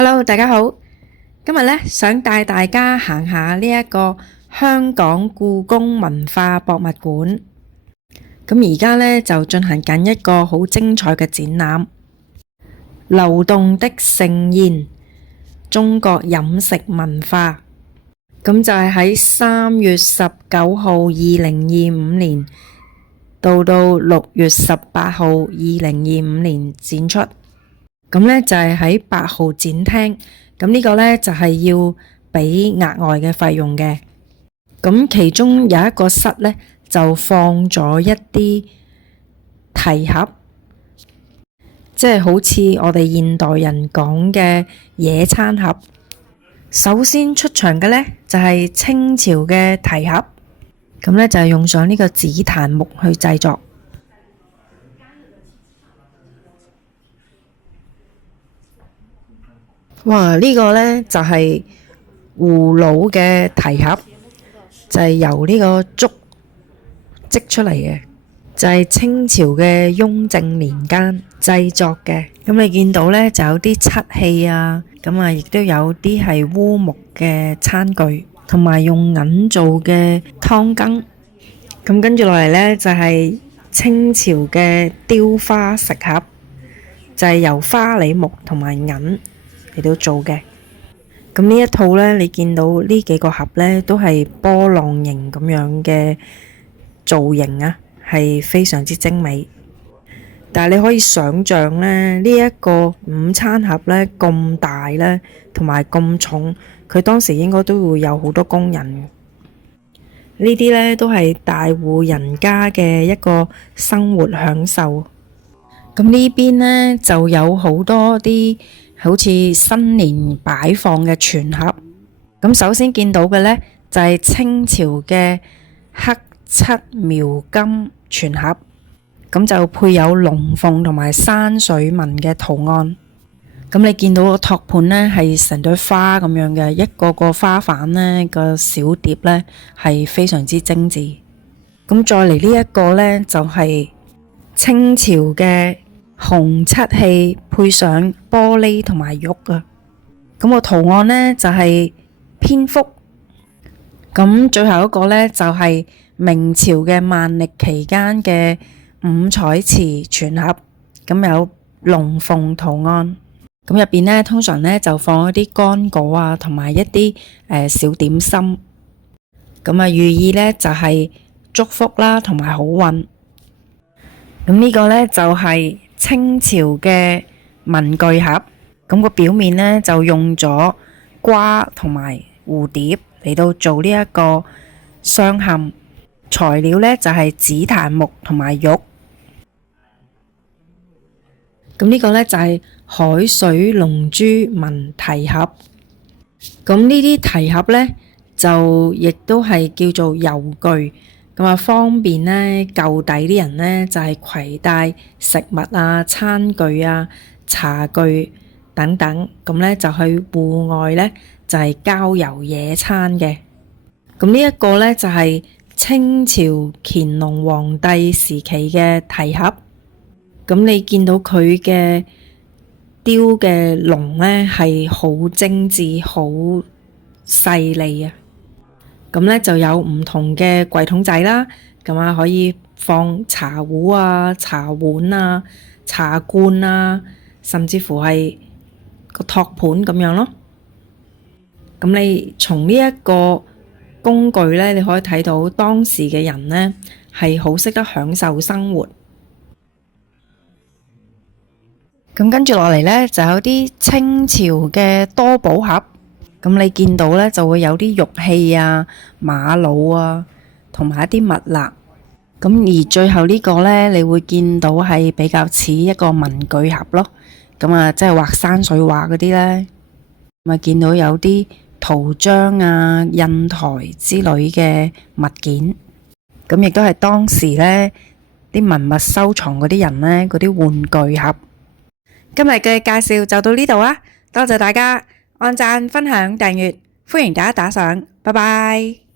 Hello，大家好。今日咧想帶大家行下呢一個香港故宮文化博物館。咁而家咧就進行緊一個好精彩嘅展覽，流動的盛宴：中國飲食文化。咁就係喺3月19號2025年到6月18號2025年展出。咁咧就係喺8號展廳，咁呢個咧就係要俾額外嘅費用嘅。咁其中有一個室咧就放咗一啲提盒，即係好似我哋現代人講嘅野餐盒。首先出場嘅咧就係清朝嘅提盒，咁咧就係用上呢個紫檀木去製作。哇！呢個呢就係葫蘆嘅提盒，就係由呢個竹織出嚟嘅，就係清朝嘅雍正年間製作嘅。咁你見到呢就有啲漆器啊，咁啊亦都有啲係烏木嘅餐具，同埋用銀做嘅湯羹。咁跟住落嚟呢就係清朝嘅雕花食盒，就係由花梨木同埋銀嚟到做嘅。咁呢一套呢，你見到呢幾個盒呢，都係波浪形咁樣嘅造型啊，係非常之精美。但係你可以想象呢，呢一個午餐盒呢咁大呢，同埋咁重，佢當時應該都會有好多工人。呢啲呢都係大戶人家嘅一個生活享受。咁呢邊呢就有好多啲好似新年擺放嘅全盒。咁首先見到嘅呢就係清朝嘅黑漆描金全盒，咁就配有龍鳳同埋山水紋嘅圖案。咁你見到個托盤呢係成朵花咁樣嘅，一個個花瓣呢個小碟呢係非常之精緻。咁再嚟呢一個呢就係清朝嘅紅漆器配上玻璃同埋玉啊。咁個圖案呢就係蝙蝠。咁最後一個呢就係明朝嘅萬曆期間嘅五彩瓷全盒，咁有龍鳳圖案。咁入邊呢通常呢就放一啲乾果啊，同埋一啲小點心。咁啊寓意呢就係祝福啦，同埋好運。咁呢個呢就係清朝嘅文具盒，咁個表面呢就用咗瓜同埋蝴蝶嚟到做呢一個鑲嵌，材料呢就係紫檀木同埋玉。咁呢個呢就係海水龍珠紋提盒。咁呢啲提盒呢就亦都係叫做郵具，咁啊方便呢舊底啲人呢就係攜帶食物啊、餐具啊、茶具等等，咁呢就去戶外呢就係郊遊野餐嘅。咁呢一個呢就係清朝乾隆皇帝時期嘅提盒。咁你見到佢嘅雕嘅龍呢係好精緻、好細膩啊！咁呢就有唔同嘅櫃桶仔啦，咁啊可以放茶壺啊、茶碗啊、茶罐啊，甚至乎係個托盤咁樣咯。咁你從呢一個工具呢，你可以睇到當時嘅人呢係好識得享受生活。咁跟住落嚟呢，就有啲清朝嘅多寶盒。咁你見到呢，就會有啲玉器啊、瑪瑙啊，同埋一啲蜜蠟。咁而最後呢個呢，你會見到係比較似一個文具盒咯。咁啊，即係畫山水畫嗰啲呢，咪見到有啲圖章啊、印台之類嘅物件。咁亦都係當時呢啲文物收藏嗰啲人呢，嗰啲玩具盒。今日嘅介紹就到呢度啦，多謝大家按讚、分享、訂閱，歡迎大家打賞，拜拜。